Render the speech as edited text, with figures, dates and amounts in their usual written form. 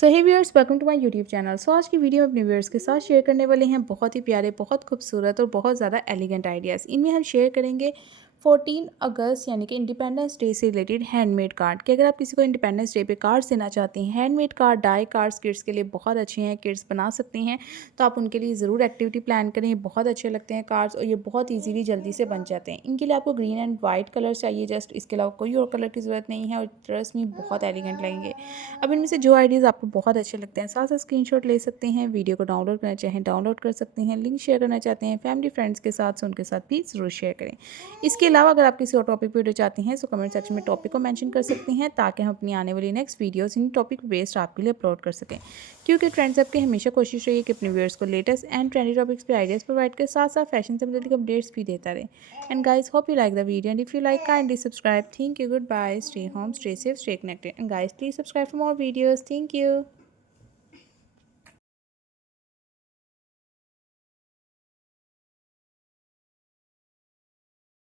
So hey viewers, welcome to my YouTube channel. So आज की video में अपने व्यूअर्स के साथ शेयर करने वाले हैं बहुत ही प्यारे, बहुत खूबसूरत और बहुत ज़्यादा एलिगेंट आइडियाज़। इनमें हम शेयर करेंगे 14 अगस्त यानी कि इंडिपेंडेंस डे से रिलेटेड हैंडमेड कार्ड कि अगर आप किसी को इंडिपेंडेंस डे पे कार्ड देना चाहते हैं, handmade card, die cards kids के लिए बहुत अच्छे हैं, किड्स बना सकते हैं। तो आप उनके लिए ज़रूर एक्टिविटी प्लान करें। ये बहुत अच्छे लगते हैं कार्ड्स और ये बहुत ईजीली जल्दी से बन जाते हैं। इनके लिए आपको ग्रीन एंड वाइट कलर चाहिए जस्ट, इसके अलावा कोई और कलर की ज़रूरत नहीं है और ट्रस्ट में बहुत एलिगेंट लगेंगे। अब इनमें से जो आइडियाज़ आपको बहुत अच्छे लगते हैं साथ साथ स्क्रीनशॉट ले सकते हैं। वीडियो को डाउनलोड करना चाहें डाउनलोड कर सकते हैं। लिंक शेयर करना चाहते हैं फैमिली फ्रेंड्स के साथ, उनके साथ भी ज़रूर शेयर करें। इसके अलावा अगर आप किसी और टॉपिक पर वीडियो चाहते हैं तो कमेंट सेक्शन में टॉपिक को मेंशन कर सकते हैं ताकि हम अपनी आने वाली next videos in topic based आपके लिए अपलोड कर सकें। क्योंकि ट्रेंड्स आपकी हमेशा कोशिश रही है कि अपने व्यूअर्स को लेटेस्ट एंड ट्रेंडी टॉपिक्स पे आइडियाज़ प्रोवाइड कर साथ साथ फैशन से रिलेटेड अपडेट्स भी देता रहे। And guys, hope you like the video, and if you like, kindly subscribe. Thank you, goodbye, stay home, stay safe, stay connected, and guys, please subscribe for more videos. Thank you.